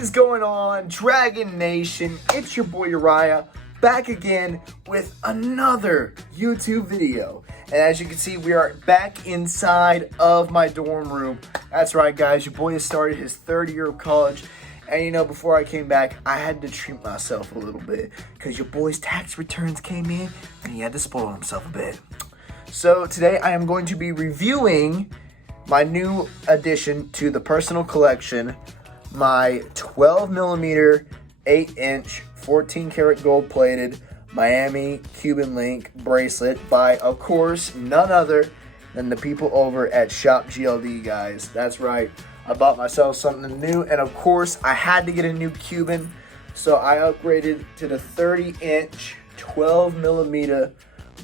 is going on, Dragon Nation? It's your boy Uriah, back again with another YouTube video. And as you can see, we are back inside of my dorm room. That's right, guys, your boy has started his third year of college. And you know, before I came back, I had to treat myself a little bit because your boy's tax returns came in and he had to spoil himself a bit. So today I am going to be reviewing my new addition to the personal collection, my 12mm 8-inch 14 karat gold plated Miami Cuban link bracelet by, of course, none other than the people over at SHOPGLD, guys. That's right, I bought myself something new, and of course I had to get a new Cuban, so I upgraded to the 30-inch 12mm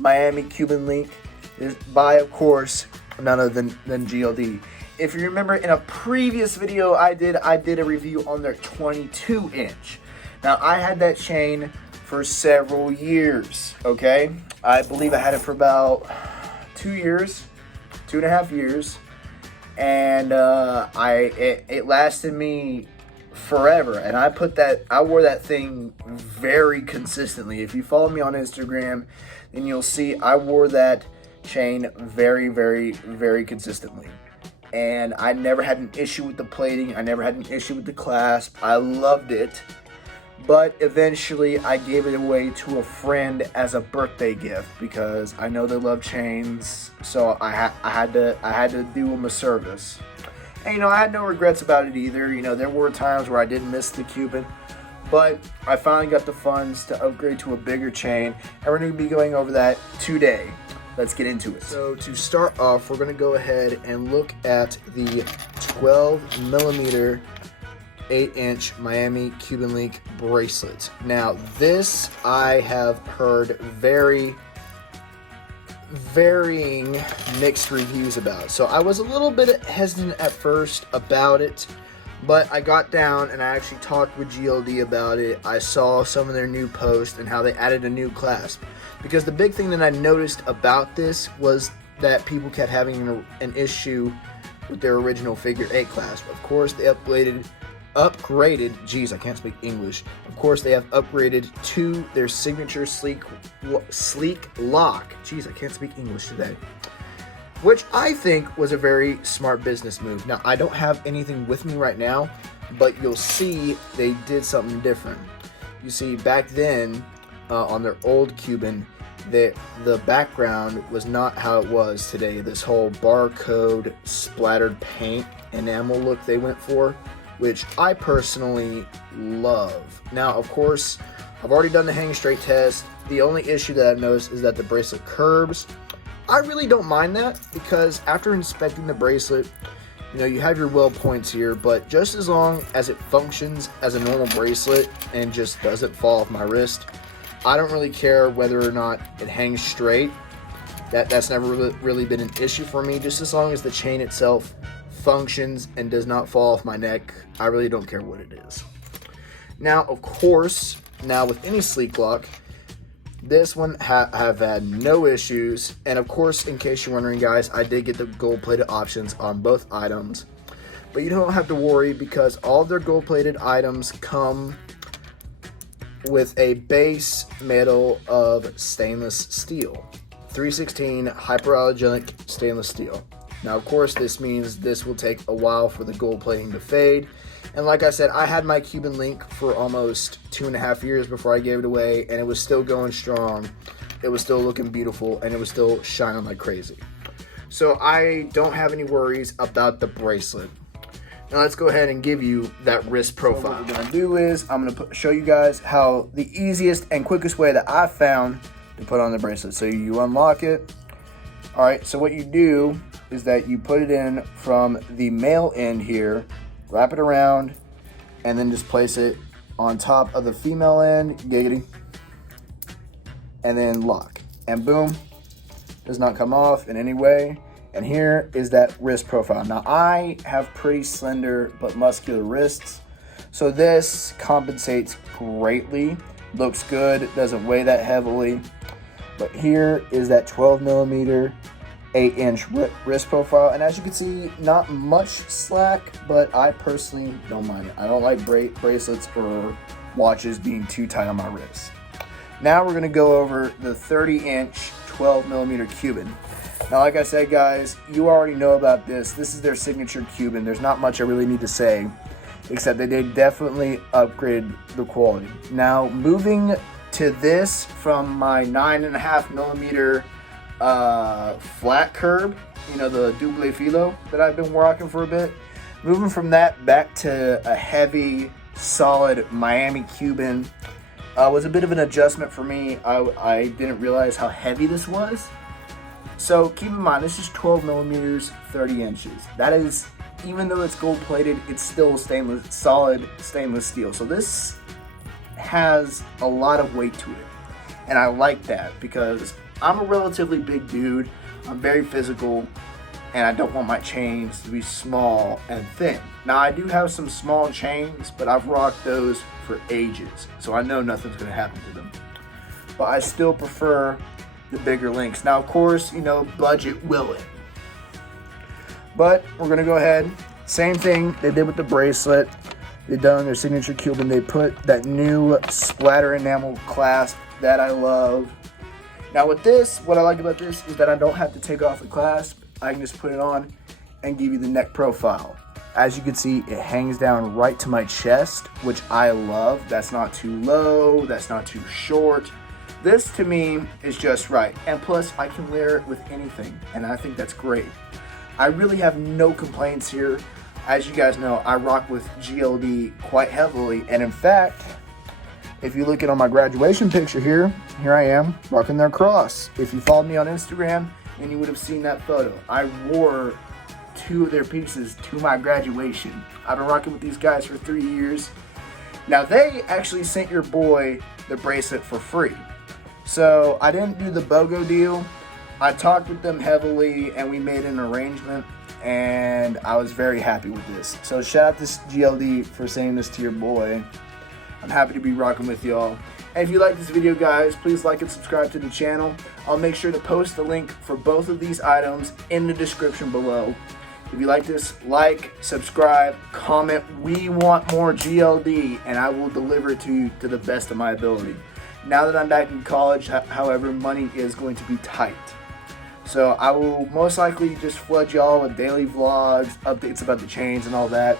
Miami Cuban link by, of course, none other than GLD. If you remember, in a previous video I did a review on their 22-inch. Now, I had that chain for several years, okay? I believe I had it for about 2 years, 2.5 years, and it lasted me forever. And I wore that thing very consistently. If you follow me on Instagram, then you'll see I wore that chain very, very, very consistently. And I never had an issue with the plating. I never had an issue with the clasp. I loved it. But eventually I gave it away to a friend as a birthday gift because I know they love chains. So I had to do them a service. And you know, I had no regrets about it either. You know, there were times where I did miss the Cuban, but I finally got the funds to upgrade to a bigger chain, and we're going to be going over that today. Let's get into it. So to start off, we're going to go ahead and look at the 12mm 8-inch Miami Cuban link bracelet. Now, this I have heard varying mixed reviews about. So I was a little bit hesitant at first about it, but I got down and I actually talked with GLD about it. I saw some of their new posts and how they added a new clasp. Because the big thing that I noticed about this was that people kept having an issue with their original figure 8 clasp. Of course, they upgraded, geez, I can't speak English. Of course, they have upgraded to their signature sleek lock. Geez, I can't speak English today. Which I think was a very smart business move. Now, I don't have anything with me right now, but you'll see they did something different. You see, back then, on their old Cuban, the background was not how it was today. This whole barcode splattered paint enamel look they went for, which I personally love. Now, of course, I've already done the hang straight test. The only issue that I've noticed is that the bracelet curves. I really don't mind that because after inspecting the bracelet, you know, you have your well points here, but just as long as it functions as a normal bracelet and just doesn't fall off my wrist, I don't really care whether or not it hangs straight. That's never really been an issue for me. Just as long as the chain itself functions and does not fall off my neck, I really don't care what it is. Now, of course, with any sleek lock, this one have had no issues. And of course, in case you're wondering, guys, I did get the gold plated options on both items, but you don't have to worry because all of their gold plated items come with a base metal of stainless steel, 316 hyperallergenic stainless steel. Now, of course, this means this will take a while for the gold plating to fade. And like I said, I had my Cuban link for almost 2.5 years before I gave it away, and it was still going strong. It was still looking beautiful, and it was still shining like crazy. So I don't have any worries about the bracelet. Now let's go ahead and give you that wrist profile. So what we're gonna do is I'm gonna show you guys how the easiest and quickest way that I found to put on the bracelet. So you unlock it. All right, so what you do is that you put it in from the male end here, wrap it around, and then just place it on top of the female end, giggity, and then lock. And boom, does not come off in any way. And here is that wrist profile. Now, I have pretty slender but muscular wrists, so this compensates greatly. Looks good, doesn't weigh that heavily. But here is that 12mm 8-inch wrist profile, and as you can see, not much slack, but I personally don't mind it. I don't like bracelets or watches being too tight on my wrist. Now we're going to go over the 30-inch 12mm Cuban. Now, like I said, guys, you already know about this. This is their signature Cuban. There's not much I really need to say, except that they definitely upgraded the quality. Now, moving to this from my 9.5mm flat curb, you know, the double filo that I've been rocking for a bit. Moving from that back to a heavy, solid Miami Cuban was a bit of an adjustment for me. I didn't realize how heavy this was. So keep in mind, this is 12mm, 30 inches. That is, even though it's gold plated, it's still solid stainless steel. So this has a lot of weight to it. And I like that because I'm a relatively big dude. I'm very physical, and I don't want my chains to be small and thin. Now, I do have some small chains, but I've rocked those for ages, so I know nothing's gonna happen to them. But I still prefer the bigger links. Now, of course, you know, budget will it. But we're gonna go ahead, same thing they did with the bracelet. They done their signature Cuban. They put that new splatter enamel clasp that I love. Now with this, what I like about this is that I don't have to take off the clasp. I can just put it on and give you the neck profile. As you can see, it hangs down right to my chest, which I love. That's not too low, that's not too short. This to me is just right. And plus I can wear it with anything, and I think that's great. I really have no complaints here. As you guys know, I rock with GLD quite heavily, and in fact, if you look at on my graduation picture here I am rocking their cross. If you followed me on Instagram, then you would have seen that photo. I wore 2 of their pieces to my graduation. I've been rocking with these guys for 3 years. Now, they actually sent your boy the bracelet for free. So I didn't do the BOGO deal. I talked with them heavily and we made an arrangement, and I was very happy with this. So shout out to GLD for saying this to your boy. I'm happy to be rocking with y'all. And if you like this video, guys, please like and subscribe to the channel. I'll make sure to post the link for both of these items in the description below. If you like this, like, subscribe, comment. We want more GLD, and I will deliver it to you to the best of my ability. Now that I'm back in college, however, money is going to be tight. So I will most likely just flood y'all with daily vlogs, updates about the chains and all that.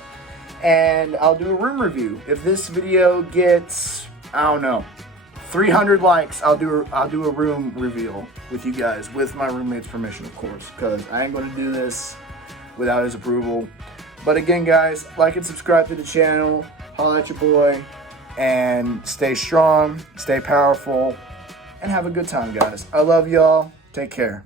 And I'll do a room review. If this video gets, I don't know, 300 likes, I'll do a room reveal with you guys, with my roommate's permission, of course, because I ain't going to do this without his approval. But again, guys, like and subscribe to the channel, holla at your boy, and stay strong, stay powerful, and have a good time, guys. I love y'all. Take care.